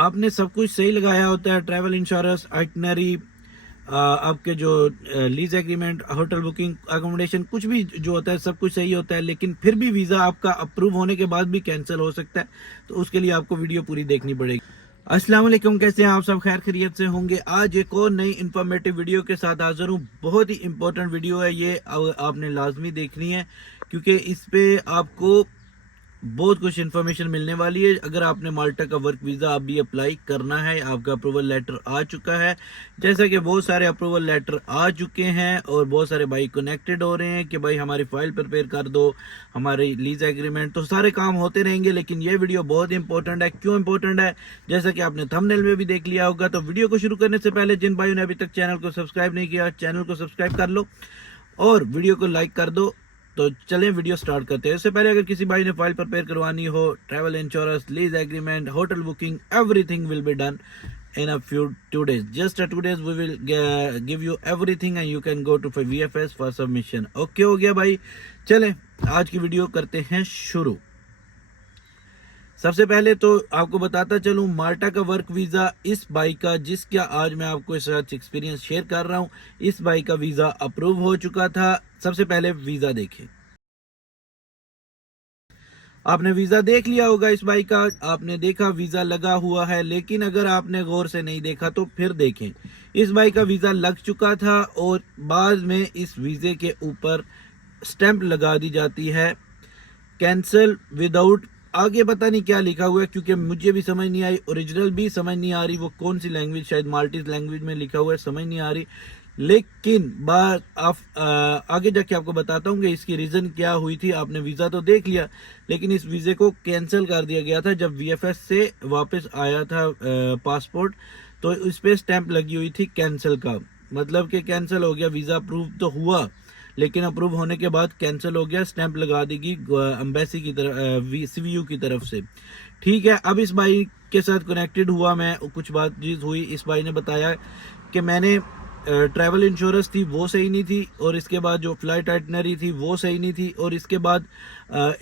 आपने सब कुछ सही लगाया होता है, ट्रैवल इंश्योरेंस, आइटनरी, आपके जो lease agreement, hotel booking, accommodation, कुछ भी जो होता है सब कुछ सही होता है, लेकिन फिर भी वीज़ा आपका अप्रूव होने के बाद भी कैंसिल हो सकता है। तो उसके लिए आपको वीडियो पूरी देखनी पड़ेगी। अस्सलाम वालेकुम, कैसे हैं आप सब? खैर खैरियत से होंगे। आज एक और नई इन्फॉर्मेटिव वीडियो के साथ हाजिर हूँ। बहुत ही इंपॉर्टेंट वीडियो है ये, आपने लाजमी देखनी है क्योंकि इस पे आपको बहुत कुछ इन्फॉर्मेशन मिलने वाली है। अगर आपने माल्टा का वर्क वीज़ा अभी अप्लाई करना है, आपका अप्रूवल लेटर आ चुका है, जैसा कि बहुत सारे अप्रूवल लेटर आ चुके हैं और बहुत सारे भाई कनेक्टेड हो रहे हैं कि भाई हमारी फाइल प्रिपेयर कर दो, हमारी लीज एग्रीमेंट, तो सारे काम होते रहेंगे। लेकिन ये वीडियो बहुत इंपॉर्टेंट है। क्यों इंपॉर्टेंट है? जैसा कि आपने थंबनेल में भी देख लिया होगा। तो वीडियो को शुरू करने से पहले जिन भाइयों ने अभी तक चैनल को सब्सक्राइब नहीं किया, चैनल को सब्सक्राइब कर लो और वीडियो को लाइक कर दो। तो चलें वीडियो स्टार्ट करते हैं। इससे पहले अगर किसी भाई ने फाइल प्रिपेयर करवानी हो, travel insurance, lease agreement, hotel booking, everything will be done in a few 2 days. Just 2 days we will give you everything and you can go to VFS for submission. Okay हो गया भाई? चलें आज की video करते हैं शुरू। सबसे पहले तो आपको बताता चलूं, माल्टा का वर्क वीज़ा इस भाई का, जिसका आज मैं आपको इस साथ एक्सपीरियंस शेयर कर रहा हूं, इस भाई का वीज़ा अप्रूव हो चुका था। सबसे पहले वीज़ा देखें। आपने वीज़ा देख लिया होगा इस भाई का, आपने देखा वीज़ा लगा हुआ है, लेकिन अगर आपने गौर से नहीं देखा तो फिर देखें। इस भाई का वीज़ा लग चुका था और बाद में इस वीज़े के ऊपर स्टैंप लगा दी जाती है, कैंसल विदाउट, आगे पता नहीं क्या लिखा हुआ है क्योंकि मुझे भी समझ नहीं आई, ओरिजिनल भी समझ नहीं आ रही, वो कौन सी लैंग्वेज, शायद माल्टीज लैंग्वेज में लिखा हुआ है, समझ नहीं आ रही। लेकिन बात आगे जाके आपको बताता हूँ कि इसकी रीज़न क्या हुई थी। आपने वीज़ा तो देख लिया, लेकिन इस वीज़े को कैंसिल कर दिया गया था जब वीएफएस से वापस आया था पासपोर्ट, तो इस पर स्टैंप लगी हुई थी कैंसिल का, मतलब कि कैंसिल हो गया। वीज़ा अप्रूव तो हुआ लेकिन अप्रूव होने के बाद कैंसिल हो गया, स्टैंप लगा देगी एम्बेसी की तरफ, सीवीयू की तरफ से। ठीक है, अब इस भाई के साथ कनेक्टेड हुआ मैं, कुछ बातचीत हुई। इस भाई ने बताया कि मैंने ट्रैवल इंश्योरेंस थी वो सही नहीं थी, और इसके बाद जो फ्लाइट आइटनरी थी वो सही नहीं थी, और इसके बाद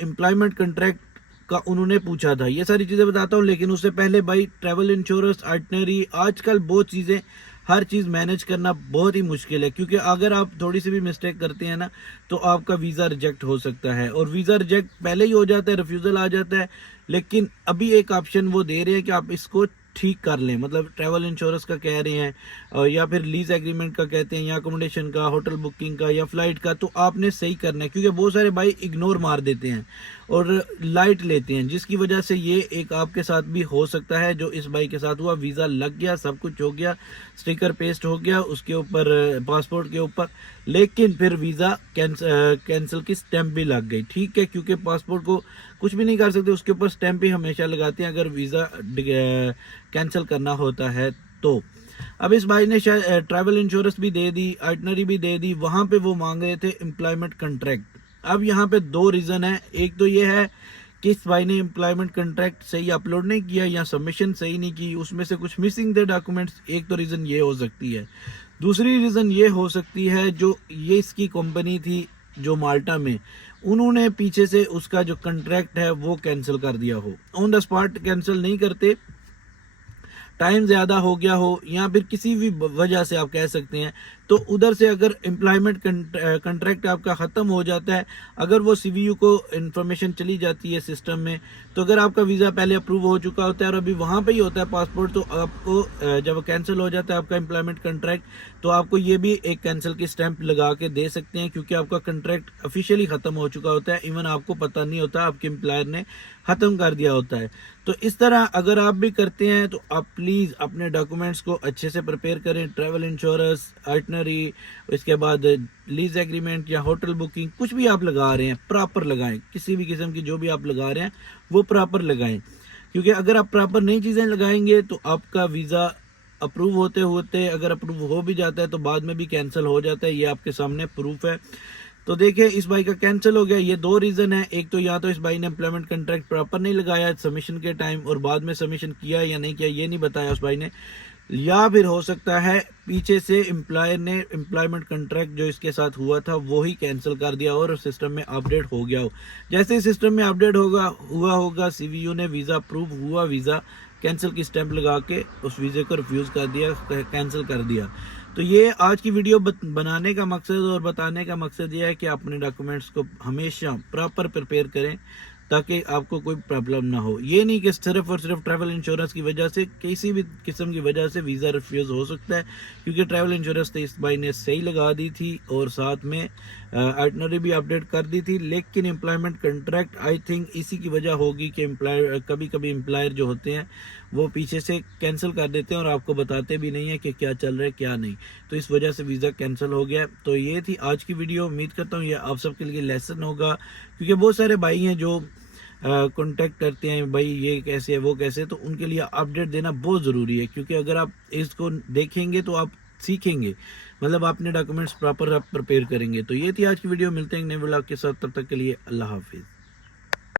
एम्प्लॉयमेंट कंट्रैक्ट का उन्होंने पूछा था। ये सारी चीज़ें बताता हूँ, लेकिन उससे पहले भाई ट्रैवल इंश्योरेंस, आइटनरी, आजकल बहुत चीज़ें, हर चीज़ मैनेज करना बहुत ही मुश्किल है, क्योंकि अगर आप थोड़ी सी भी मिस्टेक करते हैं ना तो आपका वीज़ा रिजेक्ट हो सकता है, और वीज़ा रिजेक्ट पहले ही हो जाता है, रिफ्यूज़ल आ जाता है। लेकिन अभी एक ऑप्शन वो दे रहे हैं कि आप इसको ठीक कर लें, मतलब ट्रैवल इंश्योरेंस का कह रहे हैं, या फिर लीज एग्रीमेंट का कहते हैं, या अकोमोडेशन का, होटल बुकिंग का, या फ्लाइट का, तो आपने सही करना है, क्योंकि बहुत सारे भाई इग्नोर मार देते हैं और लाइट लेते हैं, जिसकी वजह से ये एक आपके साथ भी हो सकता है जो इस भाई के साथ हुआ। वीज़ा लग गया, सब कुछ हो गया, स्टिकर पेस्ट हो गया उसके ऊपर, पासपोर्ट के ऊपर, लेकिन फिर वीज़ा कैंसिल की स्टैंप भी लग गई। ठीक है, क्योंकि पासपोर्ट को कुछ भी नहीं कर सकते, उसके ऊपर स्टैंप ही हमेशा लगाते हैं अगर वीज़ा कैंसिल करना होता है तो। अब इस भाई ने शायद ट्रैवल इंश्योरेंस भी दे दी, आइटनरी भी दे दी, वहां पे वो मांग रहे थे एम्प्लॉयमेंट कंट्रैक्ट। अब यहाँ पे दो रीज़न है, एक तो ये है कि इस भाई ने एम्प्लॉयमेंट कंट्रैक्ट सही अपलोड नहीं किया या सबमिशन सही नहीं की, उसमें से कुछ मिसिंग थे डॉक्यूमेंट्स, एक तो रीज़न ये हो सकती है। दूसरी रीज़न ये हो सकती है, जो ये इसकी कंपनी थी जो माल्टा में, उन्होंने पीछे से उसका जो कंट्रैक्ट है वो कैंसिल कर दिया हो। ऑन द स्पॉट कैंसिल नहीं करते, टाइम ज़्यादा हो गया हो या फिर किसी भी वजह से आप कह सकते हैं, तो उधर से अगर एम्प्लॉयमेंट कंट्रैक्ट आपका ख़त्म हो जाता है, अगर वो सीवीयू को इन्फॉर्मेशन चली जाती है सिस्टम में, तो अगर आपका वीज़ा पहले अप्रूव हो चुका होता है और अभी वहाँ पे ही होता है पासपोर्ट, तो आपको जब कैंसिल हो जाता है आपका एम्प्लॉयमेंट कंट्रैक्ट, तो आपको ये भी एक कैंसिल की स्टैंप लगा के दे सकते हैं, क्योंकि आपका कंट्रैक्ट ऑफिशियली ख़त्म हो चुका होता है, इवन आपको पता नहीं होता, आपके एम्प्लॉयर ने ख़त्म कर दिया होता है। तो इस तरह अगर आप भी करते हैं तो आप प्लीज़ अपने डॉक्यूमेंट्स को अच्छे से प्रिपेयर करें। ट्रैवल इंश्योरेंस, आइटनरी, इसके बाद लीज एग्रीमेंट या होटल बुकिंग, कुछ भी आप लगा रहे हैं प्रॉपर लगाएं, किसी भी किस्म की जो भी आप लगा रहे हैं वो प्रॉपर लगाएं, क्योंकि अगर आप प्रॉपर नई चीज़ें लगाएंगे तो आपका वीज़ा अप्रूव होते होते, अगर अप्रूव हो भी जाता है तो बाद में भी कैंसिल हो जाता है, ये आपके सामने प्रूफ है। तो देखिए इस भाई का कैंसिल हो गया, ये दो रीज़न है। एक तो या तो इस भाई ने एम्प्लॉयमेंट कंट्रैक्ट प्रॉपर नहीं लगाया सबमिशन के टाइम, और बाद में सबमिशन किया या नहीं किया ये नहीं बताया उस भाई ने, या फिर हो सकता है पीछे से एम्प्लॉयर ने एम्प्लॉयमेंट कंट्रैक्ट जो इसके साथ हुआ था वो ही कैंसिल कर दिया और सिस्टम में अपडेट हो गया हो। जैसे ही सिस्टम में अपडेट हुआ होगा, सीवीयू ने वीज़ा अप्रूव हुआ, वीज़ा कैंसिल की स्टैंप लगा के उस वीज़े को रिफ्यूज़ कर दिया, कैंसिल कर दिया। तो ये आज की वीडियो बनाने का मकसद और बताने का मकसद ये है कि अपने डॉक्यूमेंट्स को हमेशा प्रॉपर प्रिपेयर करें ताकि आपको कोई प्रॉब्लम ना हो। ये नहीं कि सिर्फ और सिर्फ ट्रैवल इंश्योरेंस की वजह से, किसी भी किस्म की वजह से वीज़ा रिफ्यूज़ हो सकता है, क्योंकि ट्रैवल इंश्योरेंस तो इस भाई ने सही लगा दी थी और साथ में आइटनरी भी अपडेट कर दी थी। लेकिन एम्प्लॉयमेंट कंट्रैक्ट आई थिंक इसी की वजह होगी कि कभी कभी एम्प्लॉयर जो होते हैं वो पीछे से कैंसिल कर देते हैं और आपको बताते भी नहीं है कि क्या चल रहा है क्या नहीं, तो इस वजह से वीज़ा कैंसिल हो गया। तो ये थी आज की वीडियो। उम्मीद करता हूँ ये आप सबके लिए लेसन होगा, क्योंकि बहुत सारे भाई हैं जो कांटेक्ट करते हैं भाई ये कैसे है वो कैसे, तो उनके लिए अपडेट देना बहुत ज़रूरी है, क्योंकि अगर आप इसको देखेंगे तो आप सीखेंगे, मतलब अपने डॉक्यूमेंट्स प्रॉपर आप प्रिपेयर करेंगे। तो ये थी आज की वीडियो, मिलते हैं नए व्लॉग के साथ, तब तक के लिए अल्लाह हाफिज़।